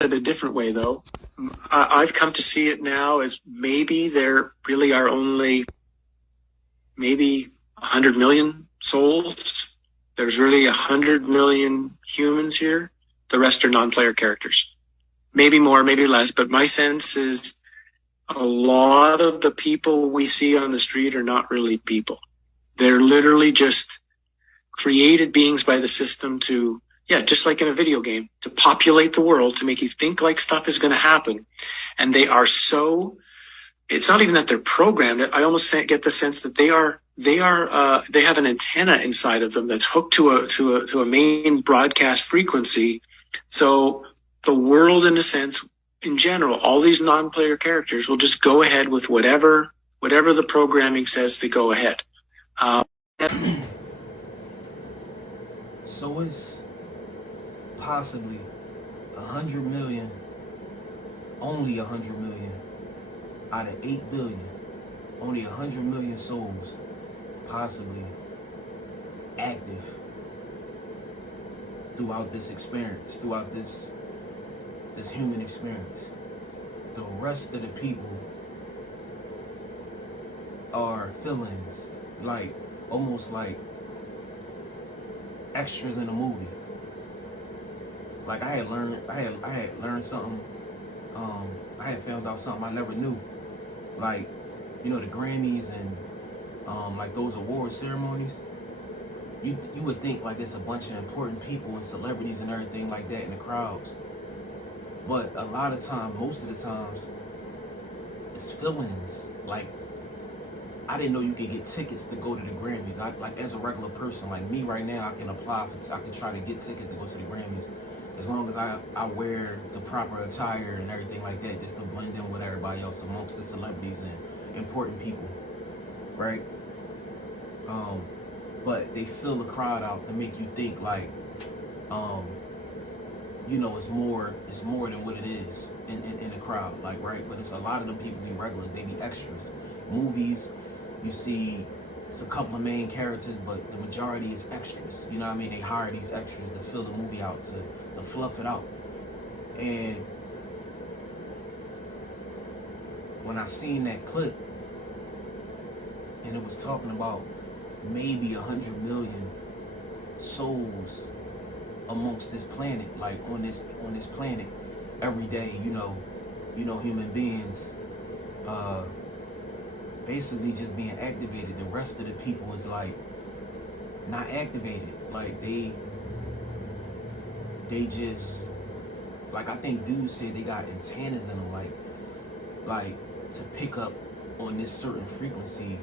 it a different way, though. I've come to see it now as maybe there really are only maybe 100 million souls. There's really 100 million humans here. The rest are non-player characters. Maybe more, maybe less, but my sense is a lot of the people we see on the street are not really people. They're literally just created beings by the system to, just like in a video game, to populate the world, to make you think like stuff is going to happen. And they are so, it's not even that they're programmed. I almost get the sense that they have an antenna inside of them that's hooked to a main broadcast frequency. So the world, in a sense, in general, all these non-player characters will just go ahead with whatever the programming says to go ahead. So it's possibly 100 million, only 100 million out of 8 billion, only 100 million souls possibly active throughout this experience, throughout this human experience. The rest of the people are fill-ins, like almost like extras in a movie. Like I had learned something. I had found out something I never knew. Like, you know, the Grammys and like those award ceremonies. You would think like it's a bunch of important people and celebrities and everything like that in the crowds. But a lot of times, most of the times, it's fill-ins. Like, I didn't know you could get tickets to go to the Grammys. Like as a regular person, like me right now, I can I can try to get tickets to go to the Grammys as long as I wear the proper attire and everything like that, just to blend in with everybody else amongst the celebrities and important people, right? But they fill the crowd out to make you think like, you know, it's more than what it is in the crowd, like, right? But it's a lot of them people be regulars, they be extras. Movies, you see it's a couple of main characters, but the majority is extras. You know what I mean? They hire these extras to fill the movie out, to fluff it out. And when I seen that clip, and it was talking about maybe 100 million souls amongst this planet, like on this planet every day, you know, human beings basically just being activated. The rest of the people is like not activated. Like they just, like, I think dudes said they got antennas in them, like to pick up on this certain frequency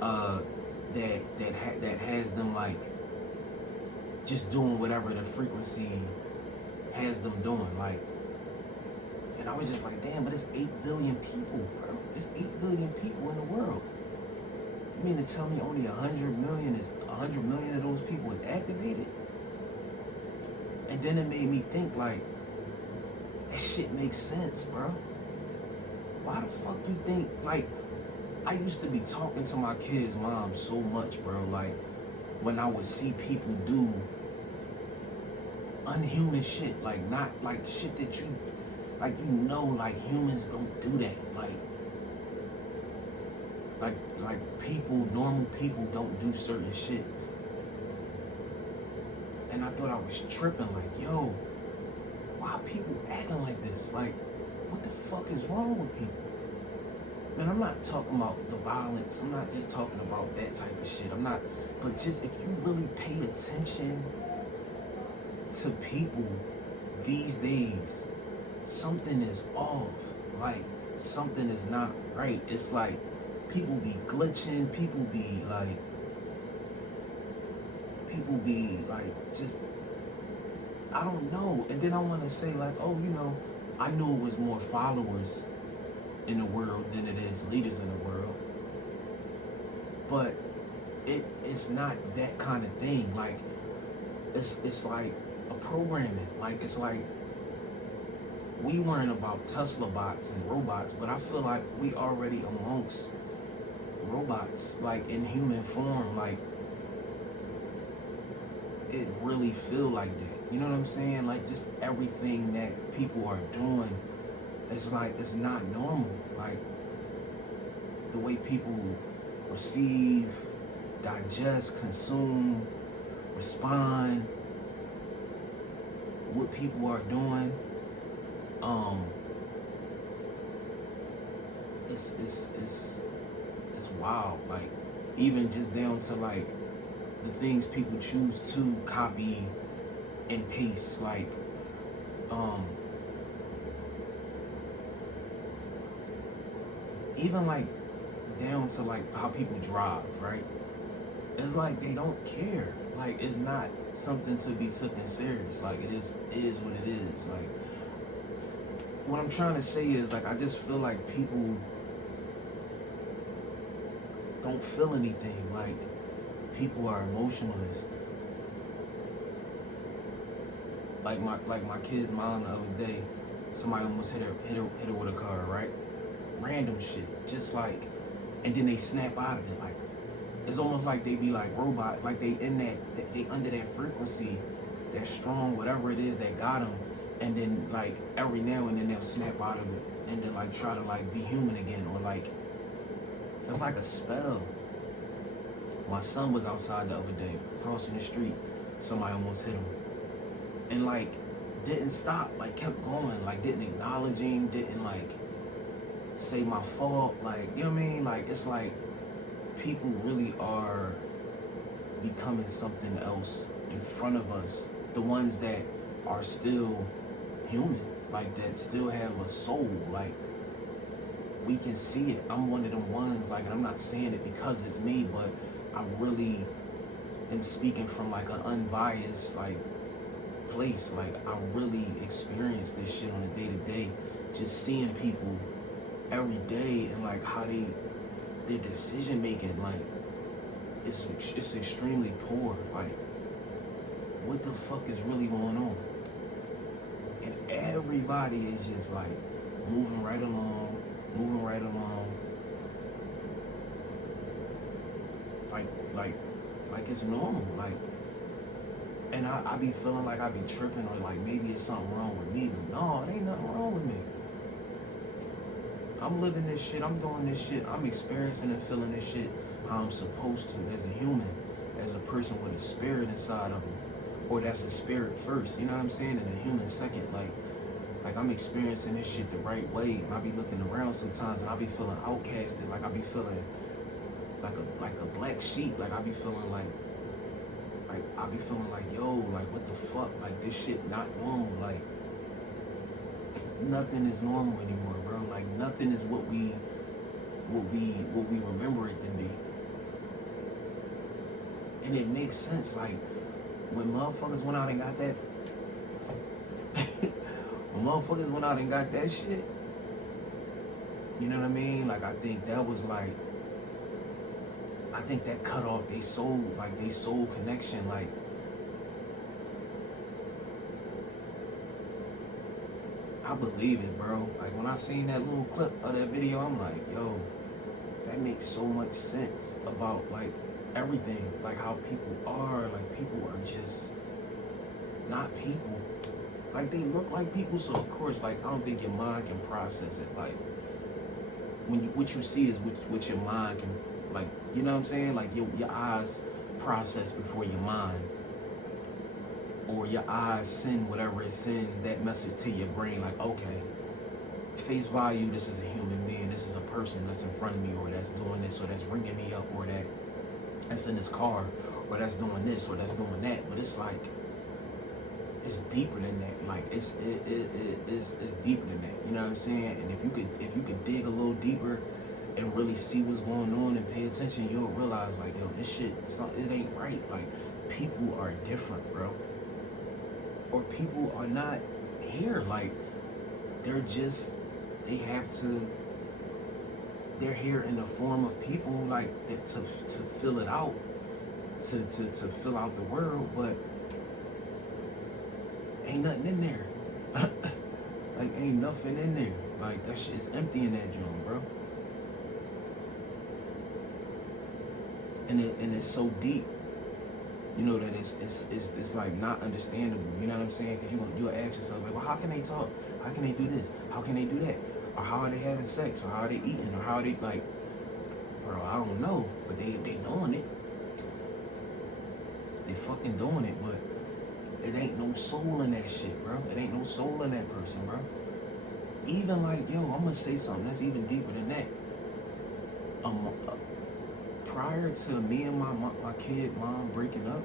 that has them like just doing whatever the frequency has them doing, like. And I was just like, damn, but it's 8 billion people, bro. It's 8 billion people in the world. You mean to tell me only 100 million of those people is activated? And then it made me think, like, that shit makes sense, bro. Why the fuck you think, like, I used to be talking to my kids' mom so much, bro, like, when I would see people do unhuman shit, like, not, like, shit that you, like, you know, like, humans don't do that, like people, normal people don't do certain shit. And I thought I was tripping, like, yo, why are people acting like this? Like, what the fuck is wrong with people? Man, I'm not talking about the violence. I'm not just talking about that type of shit. But just if you really pay attention to people these days, something is off. Like, something is not right. It's like people be glitching, people be like just, I don't know. And then I want to say, like, oh, you know, I knew it was more followers in the world than it is leaders in the world. But it's not that kind of thing. Like, it's like a programming. Like, it's like we weren't about Tesla bots and robots, but I feel like we already amongst robots, like in human form. Like, it really feel like that. You know what I'm saying? Like, just everything that people are doing, it's like, it's not normal. Like, the way people receive, digest, consume, respond, what people are doing, um, it's wild. Like, even just down to like the things people choose to copy and paste. Like, um, even like down to like how people drive, right? It's like they don't care. Like, it's not something to be taken serious. Like, it is what it is. Like, what I'm trying to say is, like, I just feel like people don't feel anything. Like, people are emotionless. Like my kid's mom the other day, somebody almost hit her with a car, right? Random shit, just like, and then they snap out of it. Like, it's almost like they be like robot, like they in they under that frequency, that strong whatever it is that got them, and then like every now and then they'll snap out of it, and then like try to like be human again, or like it's like a spell. My son was outside the other day, crossing the street, somebody almost hit him, and like didn't stop, like kept going, like didn't acknowledge him, didn't like say my fault, like, you know what I mean? Like, it's like people really are becoming something else in front of us. The ones that are still human, like that still have a soul, like we can see it. I'm one of them ones, like, and I'm not saying it because it's me, but I really am speaking from like an unbiased like place. Like, I really experience this shit on a day-to-day, just seeing people every day and like how their decision making, like it's extremely poor. Like, what the fuck is really going on? And everybody is just like moving right along, like it's normal. Like, and I be feeling like I be tripping, or like maybe it's something wrong with me, but no, it ain't nothing wrong with me. I'm living this shit, I'm doing this shit, I'm experiencing and feeling this shit how I'm supposed to as a human, as a person with a spirit inside of them. Or that's a spirit first, you know what I'm saying? And a human second. Like I'm experiencing this shit the right way, and I be looking around sometimes and I be feeling outcasted, like I be feeling like a black sheep, like I be feeling like yo, like what the fuck, like this shit not normal, like nothing is normal anymore, bro. Like nothing is what we remember it to be. And it makes sense. Like when motherfuckers went out and got that when motherfuckers went out and got that shit, you know what I mean? Like I think that was like, I think that cut off their soul, like their soul connection. Like I believe it, bro. Like when I seen that little clip of that video, I'm like, yo, that makes so much sense about like everything, like how people are. Like people are just not people. Like they look like people, so of course, like I don't think your mind can process it. Like when what you see is what your mind can, like, you know what I'm saying? Like your eyes process before your mind, or your eyes send whatever it sends, that message to your brain. Like, okay, face value, this is a human being, this is a person that's in front of me, or that's doing this, or that's ringing me up, or that's in this car, or that's doing this, or that's doing that. But it's like, it's deeper than that. Like it's deeper than that. You know what I'm saying? And if you could dig a little deeper and really see what's going on and pay attention, you'll realize like, yo, this shit, it ain't right. Like people are different, bro. Or people are not here. Like they're just, they're here in the form of people, like that to fill it out, to fill out the world, but ain't nothing in there. Like ain't nothing in there. Like that shit is empty in that joint, bro. And it's so deep. you know, that it's like not understandable. You know what I'm saying? Because you'll ask yourself, like, well, how can they talk? How can they do this? How can they do that? Or how are they having sex? Or how are they eating? Or how are they, like, bro, I don't know. But they doing it. They fucking doing it, but it ain't no soul in that shit, bro. It ain't no soul in that person, bro. Even like, yo, I'm gonna say something that's even deeper than that. Prior to me and my kid mom breaking up,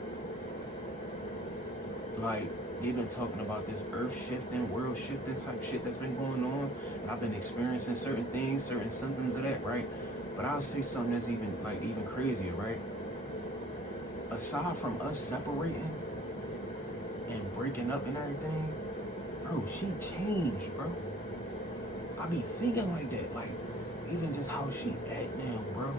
like, they've been talking about this earth shifting, world shifting type shit that's been going on, and I've been experiencing certain things, certain symptoms of that, right? But I'll say something that's even crazier, right? Aside from us separating and breaking up and everything, bro, she changed, bro. I be thinking like that, like, even just how she act now, bro.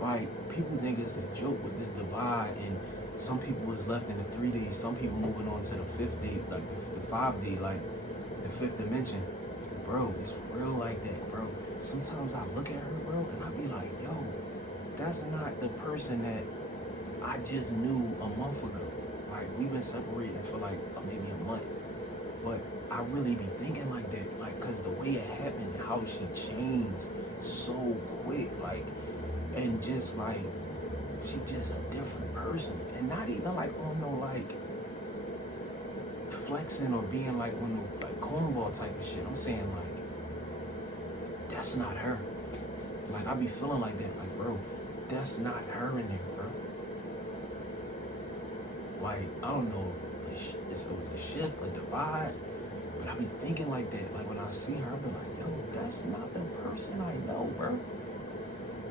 Like, people think it's a joke with this divide, and some people is left in the 3D, some people moving on to the 5D, like the 5D, like the fifth dimension. Bro, it's real like that, bro. Sometimes I look at her, bro, and I be like, yo, that's not the person that I just knew a month ago. Like, we've been separated for like maybe a month, but I really be thinking like that, like, cause the way it happened, how she changed so quick, like, and just like, she just a different person, and not even like on no like flexing or being like on no like cornball type of shit. I'm saying like, that's not her. Like, I be feeling like that, like, bro, that's not her in there, bro. Like, I don't know if it was a shift, a divide, but I be thinking like that. Like, when I see her, I be like, yo, that's not the person I know, bro.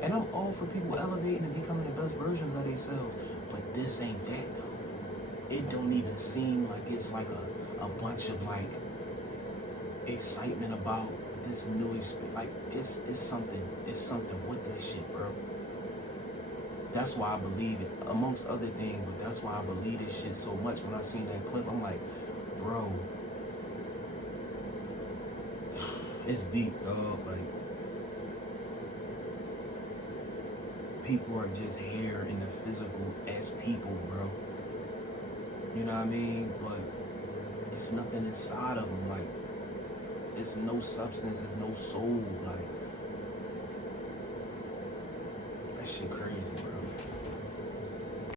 And I'm all for people elevating and becoming the best versions of themselves, but this ain't that though. It don't even seem like it's like a bunch of like excitement about this new experience. Like, it's something with that shit, bro. That's why I believe it, amongst other things, but that's why I believe this shit so much. When I seen that clip, I'm like, bro, it's deep, dog. Like, people are just here in the physical as people, bro. You know what I mean? But it's nothing inside of them. Like, it's no substance, it's no soul. Like, that shit crazy, bro.